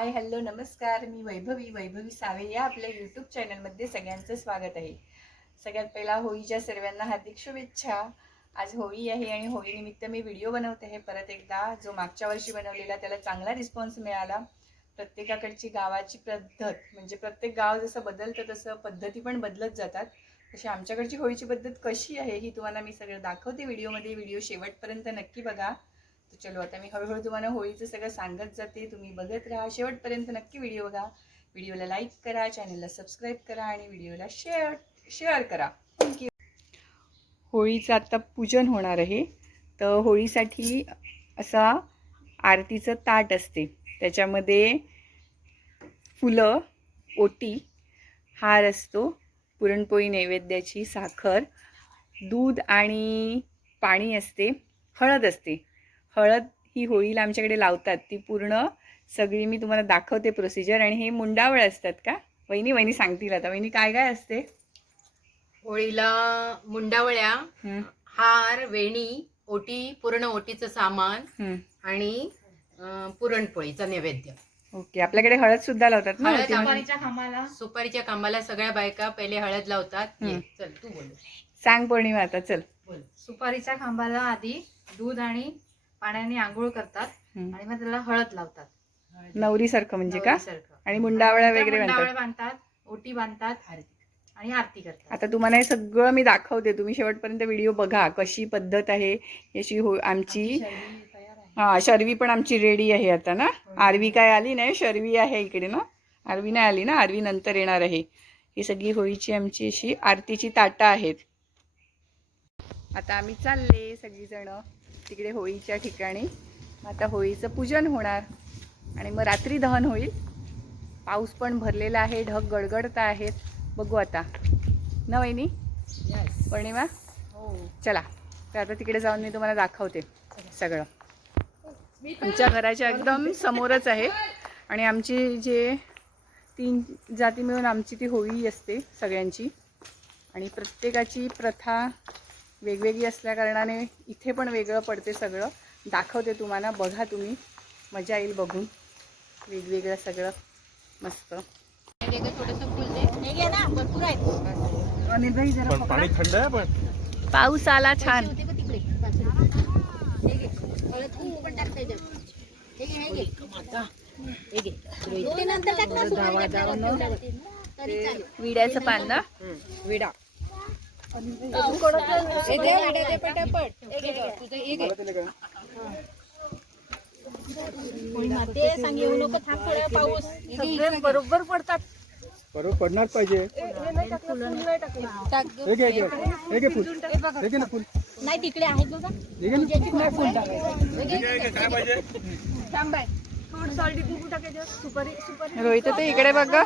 Hi hello नमस्कार, मी Vaibhavi save या आपल्या यूट्यूब चॅनलमध्ये सगळ्यांचं स्वागत आहे. सगळ्यात पहिला होळीच्या सर्वांना हार्दिक शुभेच्छा. आज होळी आहे आणि होळीनिमित्त मी व्हिडिओ बनवते आहे परत एकदा. जो मागच्या वर्षी बनवलेला त्याला चांगला रिस्पॉन्स मिळाला. प्रत्येकाकडची गावाची पद्धत म्हणजे प्रत्येक गाव जसं बदलतं तसं पद्धती पण बदलत जातात. तशी आमच्याकडची होळीची पद्धत कशी आहे ही तुम्हाला मी सगळं दाखवते व्हिडिओमध्ये. व्हिडिओ शेवटपर्यंत नक्की बघा. तर चलो आता मी हळूहळू तुम्हाला होळीचं सगळं सांगत जाते, तुम्ही बघत राहा शेवटपर्यंत. नक्की व्हिडिओ बघा. व्हिडिओला लाईक करा, चॅनलला सबस्क्राईब करा आणि व्हिडिओला शेअर करा. थँक्यू. होळीचं आता पूजन होणार आहे. तर होळीसाठी असा आरतीचं ताट असते, त्याच्यामध्ये फुलं, ओटी, हार असतो, पुरणपोळी नैवेद्याची, साखर, दूध आणि पाणी असते, हळद असते. हळद ही होळीला आमच्याकडे लावतात. ती पूर्ण सगळी मी तुम्हाला दाखवते प्रोसिजर. आणि हे मुंडावळ असतात का वहिनी सांगतील आता. वहिनी काय काय असते होळीला? मुंडावळ्या, हार, वेणी, ओटी, पूर्ण ओटीचं सामान आणि पुरणपोळीचा नैवेद्य. ओके. आपल्याकडे हळद सुद्धा लावतात ना? सुपारीच्या कामाला सगळ्या बायका पहिले हळद लावतात. चल तू बोल, सांग पौर्णिमा आता. चल. सुपारीच्या खांबाला आधी दूध आणि पाण्याने आंघोळ करतात आणि मग त्याला हळद लावतात, नवरी सारखं म्हणजे का? आणि मुंडावळ्या वगैरे बांधतात, ओटी बांधतात आणि आरती करतात. आता तुम्हाला हे सगळं मी दाखवते, तुम्ही शेवटपर्यंत व्हिडिओ बघा कशी पद्धत आहे याची. आमची शर्वी पण आमची रेडी आहे आता ना. आरवी काय आली नाही, शर्वी आहे इकडे ना. आरवी नाही आली ना, आरवी नंतर येणार आहे. ही सगळी होळीची आमची अशी आरतीची ताटं आहेत. आता आम्ही चालले सगळीजण तिकडे होळीच्या ठिकाणी. आता होळीचं पूजन होणार आणि मग रात्री दहन होईल. पाऊस पण भरलेला आहे, ढग गडगडत आहेत. बघू आता ना वहिनी. पौर्णिमा चला. तर आता तिकडे जाऊन मी तुम्हाला दाखवते सगळं. आमच्या घराच्या एकदम समोरच आहे आणि आमची जे 3 जाती मिळून आमची ती होळी असते सगळ्यांची. आणि प्रत्येकाची प्रथा वेगवेगळी असल्या कारणाने इथे पण वेगळं पडते सगळं. दाखवते तुम्हाला, बघा तुम्ही, मजा येईल बघून. वेगवेगळं सगळं मस्त. पाणी थंड आहे पण पाऊस आला छान. विड्याचं पान ना, विडा. बरोबर पडतात. बरोबर पडणार पाहिजे. नाही तिकडे आहेत बघा. रोहित ते इकडे बघा.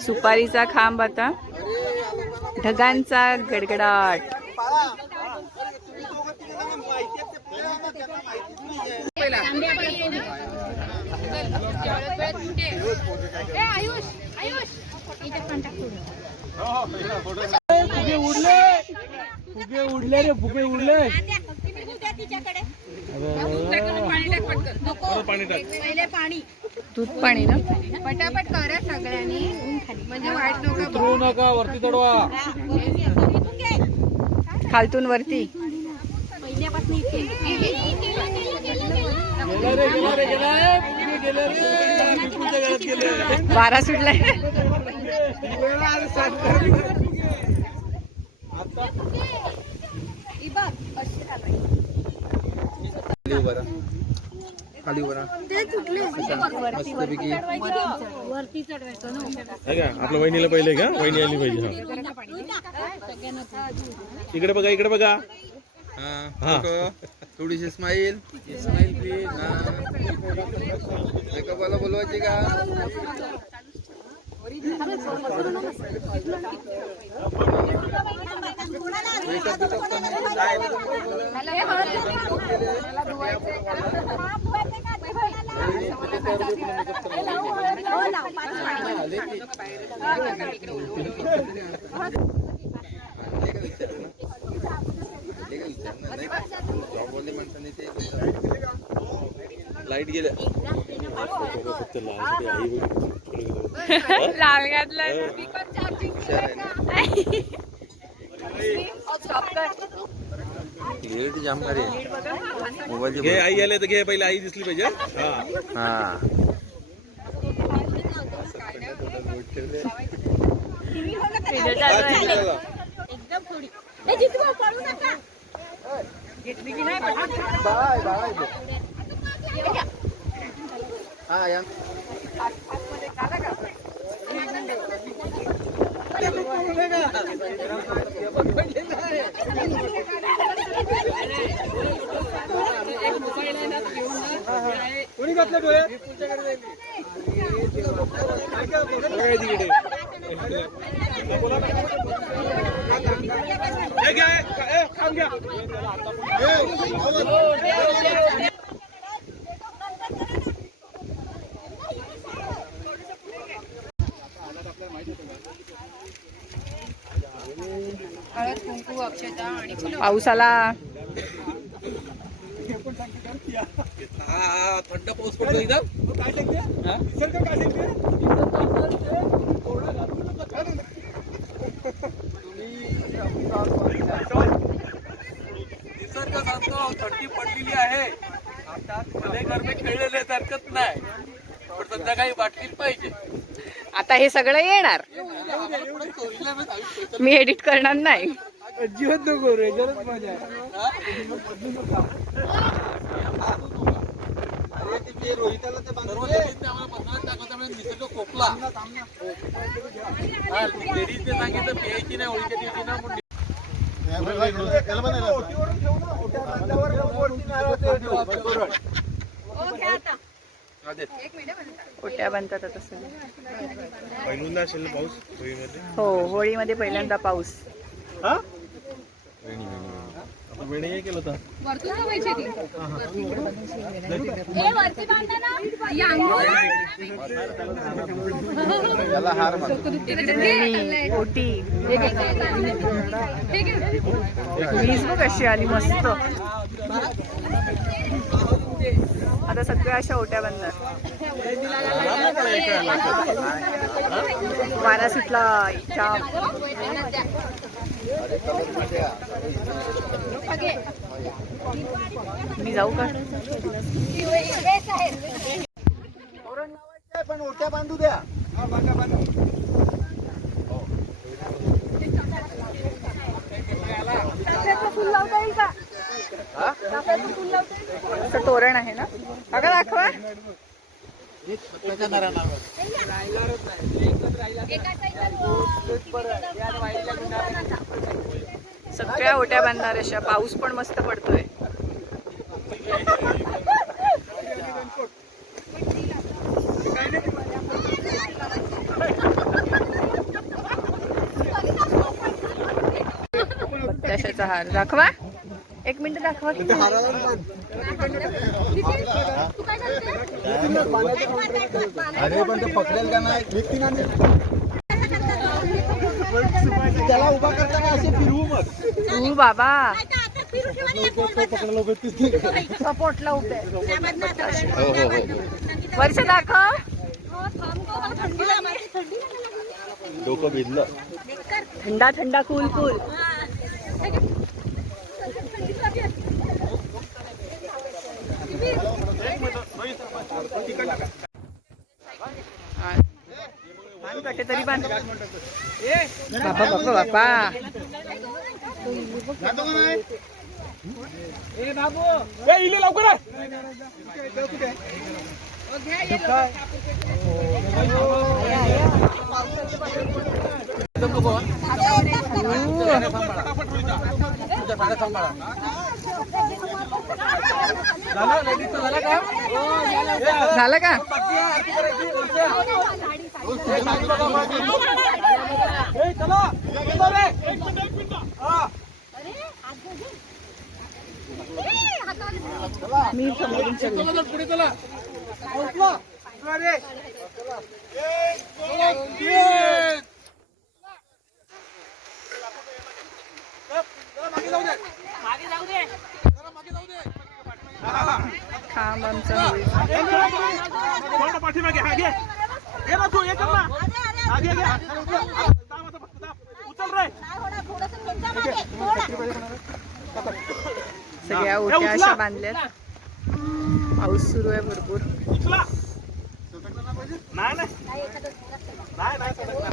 सुपारीचा खांब, आता ढगांचा गडगडाट. फुगे उडले रे, फुगे उडले. दूध पाणी ना. पटापट करा सगळ्यांनी, म्हणजे वाईट नका वरती चढवा. खालतून वरती. वारा सुटलाय. खाली उभा वरती चढवायचं ना. आपल्या वहिनीला पहिले का? वहिनी आली पाहिजे. इकडे बघा, इकडे बघा. हा थोडीशी स्माईल प्लीज. मेकअपवाला बोलवायची का? लाईट गेल्या. लाल घातला लेट जाम करे मोबाईल घे आई आले तर घे, पहिले आई दिसली पाहिजे. हा हा या कोणी घातलं डोळे? तिकडे खाम घ्या. हळद कुंकू अक्षता आणि पाऊस आला. थंड पाऊस पडतो इथं. काय सांगते? निसर्ग काय सांगते? निसर्ग सांगतो थंडी पडलेली आहे. आता भले गरमी खेळलेले हरकत नाही, पण संध्याकाळी वाटलीच पाहिजे. आता हे सगळं येणार, मी एडिट करणार नाही. अजिबात नको रे, जरच मजा रोहिताला निसर्ग कोपला लेडीजने सांगितलं प्यायची नाही होळीच्या दिवशी ना म्हणून. ओट्या बनतात आता सगळं. पहिल्यांदा असेल पाऊस होळीमध्ये. हो, होळीमध्ये पहिल्यांदा पाऊस. वेणी हे केलं होतं. त्याला हार म्हणतो. वेणी, ओटी. वीज बघ कशी आली मस्त. आता सगळ्या अशा ओट्या बनणार. वारा सुटला. इच्छा मी जाऊ का? पण ओट्या बांधू द्या. असं तोरण आहे ना, बघा दाखवा. सगळ्या ओट्या बांधणार अशा. पाऊस पण मस्त पडतोय. बत्ताशाचा हार दाखवा. एक मिनिट दाखवा. अरे पण ते पकडेल का नाही? त्याला उभा करताना असे फिरवू मग. तू बाबा सपोर्टला उभे. वर्ष दाखव. डोकं भिजलं. थंडा थंडा कूल कूल. बांध तरी बांध. बाबा बाबा बाबा. इले लवकर झालं लेडीजचं झालं का? झालं का? बाकी आहे, आरती करायची, वरच्या. मागे बघा, मागे. ए, चला. चला रे. हा. मी समोरून चालले. चला, पुढे चला. पोहोचला. चला रे. चला, तीन. मागे जाऊ दे. जरा मागे जाऊ दे. खांब आमचा होळी. थोडं पाठीमागे हा घे घे ना तू ये चल ना हा घे घे दाब आता फक्त दाब उचल रे सगळ्या ओट्या अशा बांधल्यात. पाऊस सुरू आहे भरपूर. उचला नाही नाही नाही सटकणार.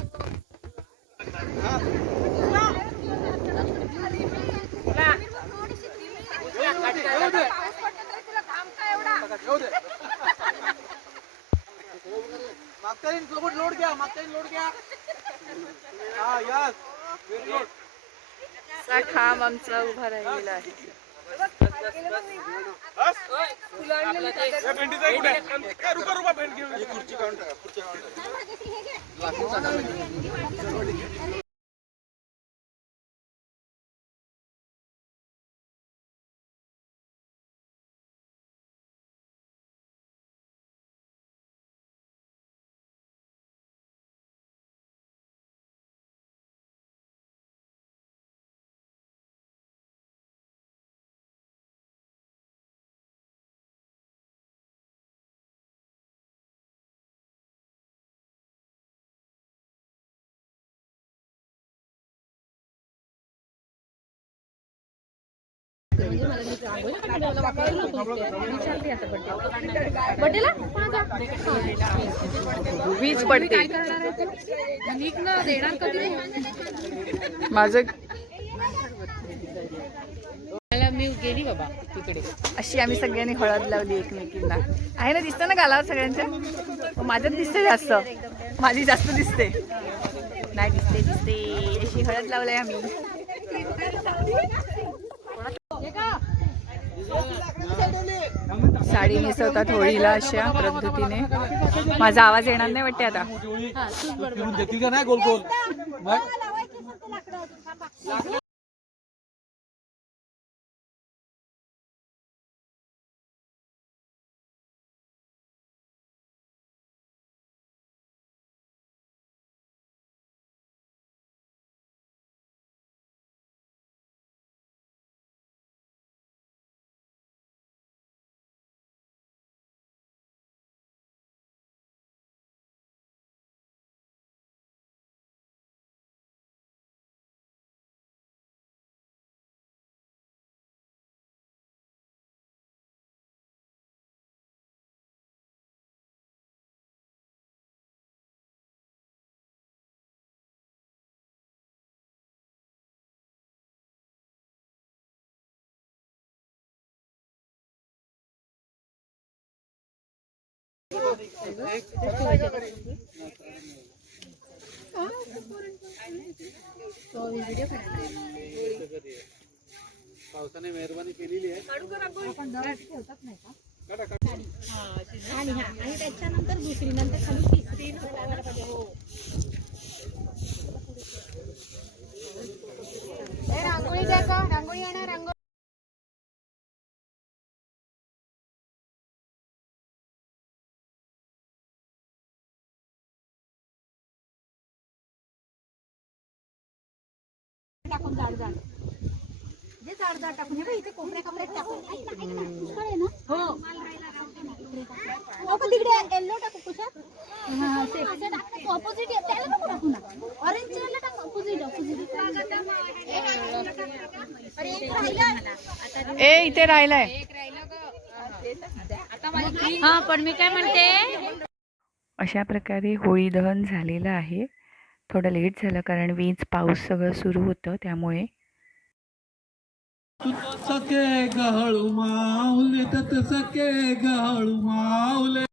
हा. येऊ दे. येऊ दे. मागच्या येईन सोबत लोड घ्या, मागच्या येईन लोड घ्या. हा यस व्हेरी गुड. असा खांब आमचा उभा राहिलेला आहे. या भेंडीचा कुठे ए, रुका रुका भेंडी घेऊन ये. खुर्ची काढून टाका खुर्ची काढून टाका. वीज पडते. माझं मी गेली बाबा तिकडे. अशी आम्ही सगळ्यांनी हळद लावली एकमेकींना. आहे ना, दिसतं ना गालावर सगळ्यांच्या? माझ्यात दिसते जास्त, माझी जास्त दिसते. नाही दिसते दिसते अशी हळद लावलाय आम्ही. साडी नेसवतात होळीला अशा पद्धतीने. माझा आवाज येणार नाही वाटते आता. फिरून देतील का नाही गोल गोल मग पावसाने मेहरबानी केलेली आहे. आणि त्याच्यानंतर दुसरी नंतर खाली तिसरी रांगोळी द्या का? रांगोळी आणा. रांगोळी टाकून जाड जाड जे जाड जाड टाकून हे इथे कोपऱ्या कपड्यात टाकून पुष्कळ आहे ना. हो पण तिकडे येलो टाकू कुशात. हां ते ऑपोजिट त्याला नको टाकू ना. ऑरेंज ला टाक. Opposite opposite. अरे एक राहिला. ए इथे राहिलाय. हां पण मी काय म्हणते, अशा प्रकारे होळी दहन झालेलं आहे. थोडं लेट झालं कारण वीज पाऊस सगळं सुरू होतं त्यामुळे. सके गहळू माऊले तत सके गहळू माऊले.